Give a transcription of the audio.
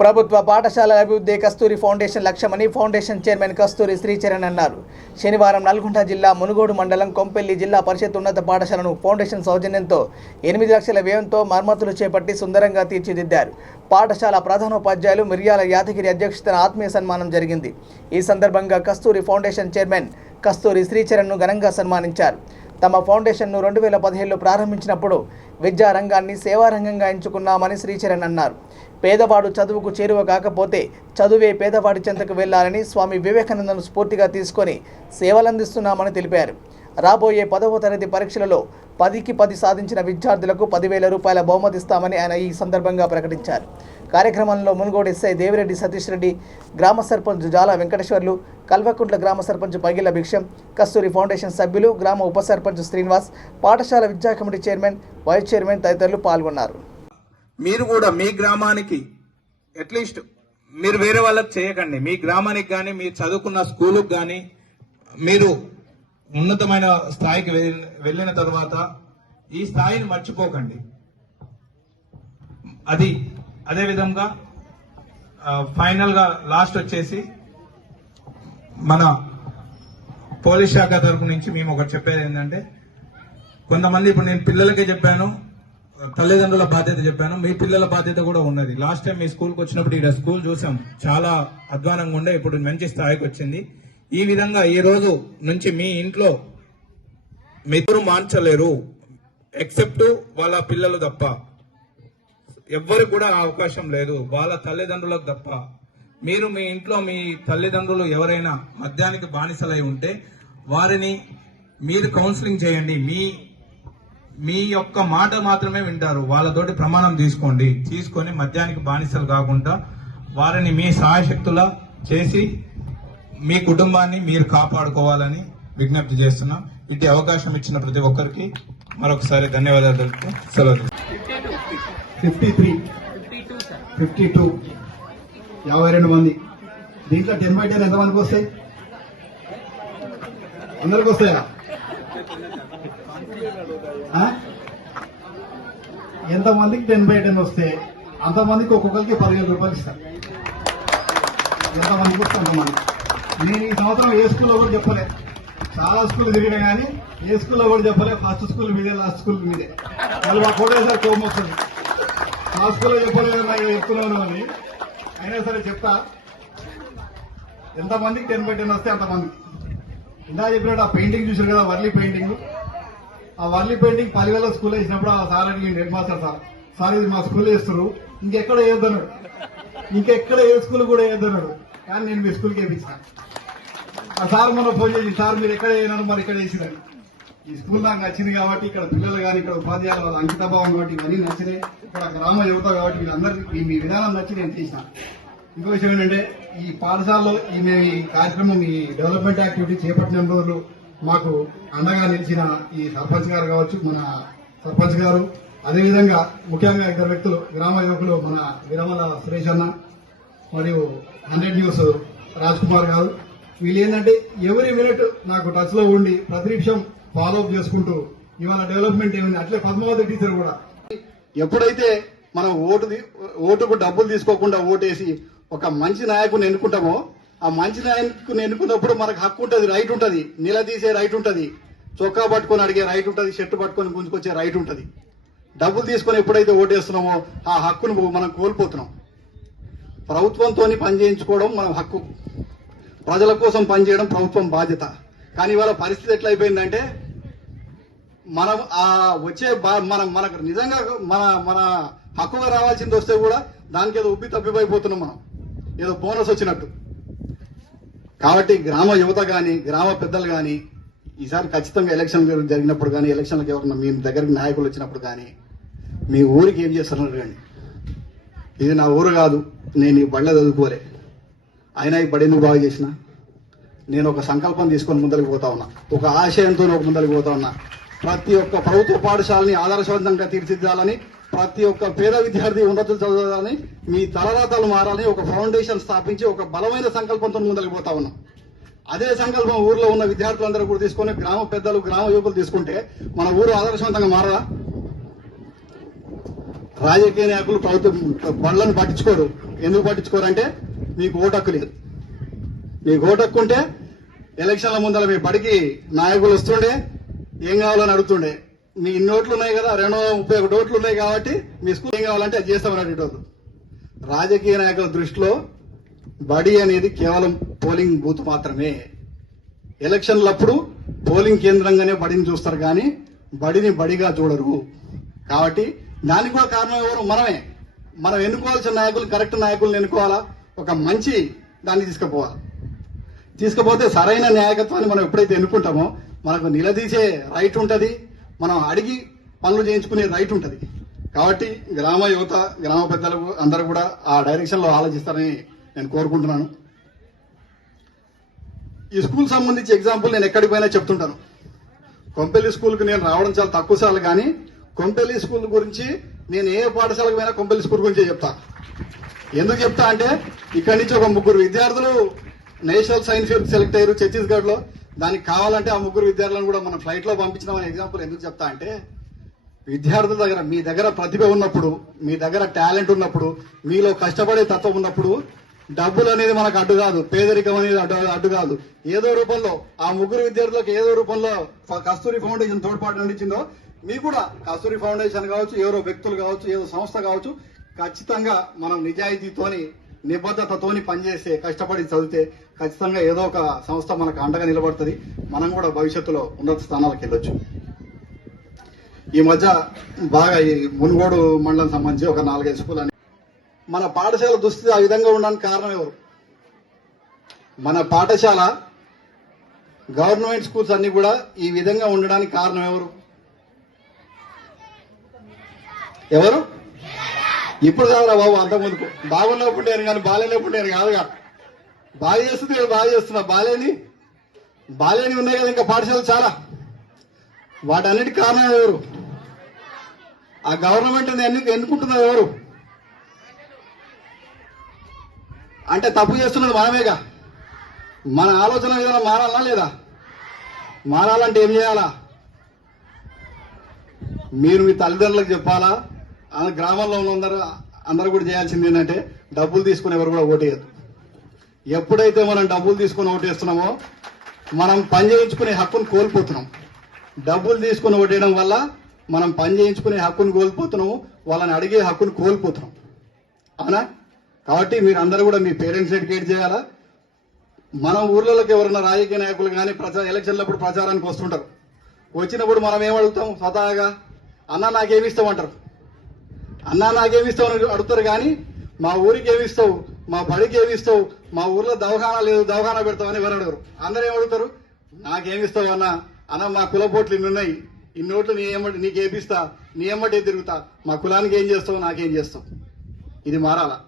ప్రభుత్వ పాఠశాలల అభివృద్ధి కస్తూరి ఫౌండేషన్ లక్ష్యమని ఫౌండేషన్ చైర్మన్ కస్తూరి శ్రీచరణ్ అన్నారు. శనివారం నల్గొండ జిల్లా మునుగోడు మండలం కొంపెల్లి జిల్లా పరిషత్ ఉన్నత పాఠశాలను ఫౌండేషన్ సౌజన్యంతో 8 లక్షల వ్యయంతో మరమ్మతులు చేపట్టి సుందరంగా తీర్చిదిద్దారు. పాఠశాల ప్రధానోపాధ్యాయులు మిర్యాల యాదగిరి అధ్యక్షతన ఆత్మీయ సన్మానం జరిగింది. ఈ సందర్భంగా కస్తూరి ఫౌండేషన్ చైర్మన్ కస్తూరి శ్రీచరణ్ను ఘనంగా సన్మానించారు. తమ ఫౌండేషన్ను 2017లో ప్రారంభించినప్పుడు విద్యారంగాన్ని సేవారంగంగా ఎంచుకున్నామని శ్రీచరణ్ అన్నారు. పేదవాడు చదువుకు చేరువ కాకపోతే చదువే పేదవాడి చెంతకు వెళ్లాలని స్వామి వివేకానందను స్ఫూర్తిగా తీసుకొని సేవలందిస్తున్నామని తెలిపారు. రాబోయే 10వ తరగతి పరీక్షలలో 10కి 10 సాధించిన విద్యార్థులకు 10,000 రూపాయల బహుమతిస్తామని ఆయన ఈ సందర్భంగా ప్రకటించారు. కార్యక్రమంలో మునుగోడు ఎస్ఐ దేవిరెడ్డి సతీష్ రెడ్డి, గ్రామ సర్పంచ్ జాల వెంకటేశ్వర్లు, కల్వకుంట్ల గ్రామ సర్పంచ్ పగిల భిక్షం, కస్తూరి ఫౌండేషన్ సభ్యులు, గ్రామ ఉప సర్పంచ్ శ్రీనివాస్, పాఠశాల విద్యా కమిటీ చైర్మన్, వైస్ చైర్మన్ తదితరులు పాల్గొన్నారు. మీరు కూడా మీ గ్రామానికి అట్లీస్ట్ మీరు వేరే వాళ్ళకి చేయకండి. మీ గ్రామానికి కానీ మీరు చదువుకున్న స్కూలుకు కానీ మీరు ఉన్నతమైన స్థాయికి వెళ్ళిన తర్వాత ఈ స్థాయిని మర్చిపోకండి. అదే విధంగా ఫైనల్ గా లాస్ట్ వచ్చేసి మన పోలీస్ శాఖ తరపు నుంచి మేము ఒకటి చెప్పేది ఏంటంటే, కొంతమంది ఇప్పుడు నేను పిల్లలకే చెప్పాను, తల్లిదండ్రుల బాధ్యత చెప్పాను, మీ పిల్లల బాధ్యత కూడా ఉన్నది. లాస్ట్ టైం మీ స్కూల్కి వచ్చినప్పుడు ఇక్కడ స్కూల్ చూసాం, చాలా అధ్వానంగా ఉండే, ఇప్పుడు మంచి స్థాయికి వచ్చింది. ఈ విధంగా ఈ రోజు నుంచి మీ ఇంట్లో మీరు మార్చలేరు, ఎక్సెప్ట్ వాళ్ళ పిల్లలు తప్ప ఎవ్వరికి కూడా అవకాశం లేదు, వాళ్ళ తల్లిదండ్రులకు తప్ప. మీరు మీ ఇంట్లో మీ తల్లిదండ్రులు ఎవరైనా మద్యానికి బానిసలై ఉంటే వారిని మీరు కౌన్సిలింగ్ చేయండి. మీ యొక్క మాట మాత్రమే వింటారు. వాళ్ళతోటి ప్రమాణం తీసుకొని మద్యానికి బానిసలు కాకుండా వారిని మీ సహాయశక్తులా చేసి మీ కుటుంబాన్ని మీరు కాపాడుకోవాలని విజ్ఞప్తి చేస్తున్నాం. ఇటు అవకాశం ఇచ్చిన ప్రతి ఒక్కరికి మరొకసారి ధన్యవాదాలు. సెలవు. 52 మంది. దీంట్లో 10/10 ఎంతమందికి వస్తాయి? అందరికి వస్తాయా? ఎంతమందికి 10/10 వస్తే అంతమందికి ఒక్కొక్కరికి 10,000 రూపాయలు ఇస్తారు. ఎంతమందికి వస్తే అంతమంది. నేను ఈ సంవత్సరం ఏ స్కూల్లో కూడా చెప్పలే, చాలా స్కూల్ తిరిగినా కానీ ఏ స్కూల్లో కూడా చెప్పలే. ఫస్ట్ స్కూల్ మీదే, లాస్ట్ స్కూల్ మీదే. వాళ్ళు మా కోటేసారి కోపం వస్తుంది, ఆ స్కూల్లో చెప్పలేదు చెప్తున్నాను అని. అయినా సరే చెప్తా, ఎంతమందికి 10/10 వస్తే అంతమందికి. ఇందా చెప్పినట్టు ఆ పెయింటింగ్ చూసారు కదా, వర్లీ పెయింటింగ్. ఆ వర్లీ పెయింటింగ్ 10,000 స్కూల్లో వేసినప్పుడు ఆ సార్ అడిగింది, హెడ్ మాస్టర్ సార్ ఇది మా స్కూల్లో వేస్తారు, ఇంకెక్కడ వేయొద్దన్నాడు, ఇంకెక్కడ ఏ స్కూల్ కూడా వేయొద్దన్నాడు. కానీ నేను మీ స్కూల్కి వేయించాను. ఆ సార్ మొన్న ఫోన్ చేసి, సార్ మీరు ఎక్కడ వేయనారు, మరి ఇక్కడ వేసినారు. ఈ స్కూల్ నాకు నచ్చింది కాబట్టి, ఇక్కడ పిల్లలు కానీ ఇక్కడ ఉపాధ్యాయుల వాళ్ళ అంకితభావం కాబట్టి ఇవన్నీ నచ్చినాయి. ఇక్కడ గ్రామ యువత కాబట్టి వీళ్ళందరికీ మీ విధానం నచ్చి నేను చేసిన. ఇంకో విషయం ఏంటంటే, ఈ పాఠశాలలో మేము ఈ కార్యక్రమం, ఈ డెవలప్మెంట్ యాక్టివిటీ చేపట్టిన రోజులు మాకు అండగా నిలిచిన ఈ సర్పంచ్ గారు కావచ్చు, మన సర్పంచ్ గారు, అదేవిధంగా ముఖ్యంగా 2 వ్యక్తులు, గ్రామ యువకులు, మన విరమల సురేష్ అన్న మరియు 100 న్యూస్ రాజ్ కుమార్ గారు. వీళ్ళు ఏంటంటే ఎవరి మినిట్ నాకు టచ్ లో ఉండి ప్రతి నిమిషం ఫాలో అప్ చేసుకుంటూ ఇవాళ డెవలప్మెంట్ ఏమైంది. అట్లే పద్మావతి టీచర్ కూడా ఎప్పుడైతే మనం ఓటుకు డబ్బులు తీసుకోకుండా ఓటేసి ఒక మంచి నాయకుని ఎన్నుకుంటామో, ఆ మంచి నాయకుని ఎన్నుకున్నప్పుడు మనకు హక్కు ఉంటుంది, రైట్ ఉంటుంది, నిలదీసే రైట్ ఉంటుంది, చొక్కా పట్టుకొని అడిగే రైట్ ఉంటుంది, షర్టు పట్టుకొని గుంజుకొచ్చే రైట్ ఉంటుంది. డబ్బులు తీసుకొని ఎప్పుడైతే ఓటేస్తున్నామో ఆ హక్కును మనం కోల్పోతున్నాం. ప్రభుత్వంతో పని చేయించుకోవడం మన హక్కు, ప్రజల కోసం పనిచేయడం ప్రభుత్వం బాధ్యత. కానీ ఇవాళ పరిస్థితి ఎట్లయిపోయిందంటే, మనం ఆ వచ్చే మనకు నిజంగా మన హక్కుగా రావాల్సింది వస్తే కూడా దానికి ఏదో ఉబ్బి తప్పిపోయిపోతున్నాం మనం, ఏదో బోనస్ వచ్చినట్టు. కాబట్టి గ్రామ యువత కానీ గ్రామ పెద్దలు కానీ ఈసారి ఖచ్చితంగా ఎలక్షన్ జరిగినప్పుడు కానీ, ఎలక్షన్లకు ఎవరన్నా మీ దగ్గరికి నాయకులు వచ్చినప్పుడు కానీ, మీ ఊరికి ఏం చేస్తున్నారు కానీ, ఇది నా ఊరు కాదు, నేను ఈ బళ్ళ చదువుకోలే, అయినా ఈ బడి ఎందుకు బాగా చేసిన, నేను ఒక సంకల్పం తీసుకొని ముందరికి పోతా ఉన్నా, ఒక ఆశయంతో ముందరికి పోతా ఉన్నా. ప్రతి ఒక్క ప్రభుత్వ పాఠశాలని ఆదర్శవంతంగా తీర్చిదిద్దాలని, ప్రతి ఒక్క పేద విద్యార్థి ఉన్నతులు చదవాలని, మీ తలరాతలు మారాలని ఒక ఫౌండేషన్ స్థాపించి ఒక బలమైన సంకల్పంతో ముందరికి పోతా ఉన్నాం. అదే సంకల్పం ఊర్లో ఉన్న విద్యార్థులందరూ కూడా తీసుకొని, గ్రామ పెద్దలు, గ్రామ యువకులు తీసుకుంటే మన ఊరు ఆదర్శవంతంగా మారదా? రాజకీయ నాయకులు ప్రభుత్వం బళ్ళను పట్టించుకోరు, ఎందుకు పట్టించుకోరంటే మీకు ఓటు హక్కు లేదు. మీకు ఓటు హక్కు ఉంటే ఎలక్షన్ల ముందర మీ బడికి నాయకులు వస్తుండే ఏం కావాలని అడుగుతుండే. మీ ఇన్ని ఓట్లు ఉన్నాయి కదా, 231 ఓట్లు ఉన్నాయి కాబట్టి మీ స్కూల్ ఏం కావాలంటే అది చేస్తామని అడిగేటోళ్ళు. రాజకీయ నాయకుల దృష్టిలో బడి అనేది కేవలం పోలింగ్ బూత్ మాత్రమే. ఎలక్షన్లప్పుడు పోలింగ్ కేంద్రంగానే బడిని చూస్తారు కానీ బడిని బడిగా చూడరు. కాబట్టి దానికి కూడా కారణం ఎవరు? మనమే. మనం ఎన్నుకోవాల్సిన నాయకులు కరెక్ట్ నాయకులను ఎన్నుకోవాలా, ఒక మంచి దాన్ని తీసుకుపోవాలి. తీసుకుపోతే సరైన నాయకత్వాన్ని మనం ఎప్పుడైతే ఎన్నుకుంటామో మనకు నిలదీసే రైట్ ఉంటుంది, మనం అడిగి పనులు చేయించుకునే రైట్ ఉంటుంది. కాబట్టి గ్రామ యువత, గ్రామ పెద్దలు అందరూ కూడా ఆ డైరెక్షన్ లో ఆలోచిస్తారని నేను కోరుకుంటున్నాను. ఈ స్కూల్ సంబంధించి ఎగ్జాంపుల్ నేను ఎక్కడికి పోయినా చెప్తుంటాను. కొంపెల్లి స్కూల్కి నేను రావడం చాలా తక్కువ సార్లు, కానీ కొంపెల్లి స్కూల్ గురించి నేను ఏ పాఠశాలకు పోయినా కొంపెల్లి స్కూల్ గురించి చెప్తా. ఎందుకు చెప్తా అంటే ఇక్కడి నుంచి ఒక 3 విద్యార్థులు నేషనల్ సైన్స్ ఫేర్ సెలెక్ట్ అయ్యారు ఛత్తీస్గఢ్ లో. దానికి కావాలంటే ఆ 3 విద్యార్థులను కూడా మనం ఫ్లైట్ లో పంపించినామని ఎగ్జాంపుల్ ఎందుకు చెప్తా అంటే, విద్యార్థుల దగ్గర మీ దగ్గర ప్రతిభ ఉన్నప్పుడు, మీ దగ్గర టాలెంట్ ఉన్నప్పుడు, మీలో కష్టపడే తత్వం ఉన్నప్పుడు డబ్బులు అనేది మనకు అడ్డు కాదు, పేదరికం అనేది అడ్డు కాదు. ఏదో రూపంలో ఆ 3 విద్యార్థులకు ఏదో రూపంలో కస్తూరి ఫౌండేషన్ తోడ్పాటు అందించిందో మీకు కూడా కస్తూరి ఫౌండేషన్ కావచ్చు, ఎవరో వ్యక్తులు కావచ్చు, ఏదో సంస్థ కావచ్చు, ఖచ్చితంగా మనం నిజాయితీతోని నిబద్ధతతోని పనిచేస్తే, కష్టపడి చదివితే ఖచ్చితంగా ఏదో ఒక సంస్థ మనకు అండగా నిలబడుతుంది. మనం కూడా భవిష్యత్తులో ఉన్నత స్థానాలకు వెళ్ళొచ్చు. ఈ మధ్య బాగా ఈ మునుగోడు మండలం సంబంధించి ఒక 4-5 స్కూల్ అని మన పాఠశాల దుస్థితి ఆ విధంగా ఉండడానికి కారణం ఎవరు? మన పాఠశాల గవర్నమెంట్ స్కూల్స్ అన్ని కూడా ఈ విధంగా ఉండడానికి కారణం ఎవరు? ఇప్పుడు కాదురా బాబు, అంత ముందుకు బాగున్నప్పుడు నేను కానీ బాగాలేనప్పుడు నేను కాదుగా. బాగా చేస్తుంది కదా, బాగా చేస్తున్నా. బాలేని ఉన్నాయి కదా ఇంకా పాఠశాలలు చాలా. వాటన్నిటి కారణం ఎవరు? ఆ గవర్నమెంట్ ఎన్నుకుంటున్నది ఎవరు? అంటే తప్పు చేస్తున్నది మనమేగా. మన ఆలోచన విధానం మారాలా లేదా? మారాలంటే ఏం చేయాలా? మీరు మీ తల్లిదండ్రులకు చెప్పాలా? గ్రామంలో ఉన్న అందరూ కూడా చేయాల్సింది ఏంటంటే డబ్బులు తీసుకుని ఎవరు కూడా ఓటేయద్దు. ఎప్పుడైతే మనం డబ్బులు తీసుకుని ఓటేస్తున్నామో మనం పని చేయించుకునే హక్కును కోల్పోతున్నాం. డబ్బులు తీసుకుని ఓటేయడం వల్ల మనం పని చేయించుకునే హక్కును కోల్పోతున్నాము, వాళ్ళని అడిగే హక్కును కోల్పోతున్నాం. అవునా? కాబట్టి మీరు అందరూ కూడా మీ పేరెంట్స్ ఎడ్యుకేట్ చేయాలా. మన ఊర్లలోకి ఎవరైనా రాజకీయ నాయకులు కానీ ఎలక్షన్లప్పుడు ప్రచారానికి వస్తుంటారు. వచ్చినప్పుడు మనం ఏమడుగుతాం? స్వతహాగా అన్న నాకేమిస్తామంటారు. అన్న నాకేమిస్తావు అని అడుగుతారు. కానీ మా ఊరికి ఏమిస్తావు, మా బడికి ఏమిస్తావు, మా ఊర్లో దవాఖానా లేదు దవాఖానా పెడతావు అని ఎవరు అడగరు. అందరూ ఏమడుగుతారు? నాకేమిస్తావు అన్న మా కుల పోట్లు ఇన్నున్నాయి, ఇన్ని ఓట్లు నీకేపిస్తా, నీ ఎమ్మటే తిరుగుతా, మా కులానికి ఏం చేస్తావు, నాకేం చేస్తావు. ఇది మారాలా?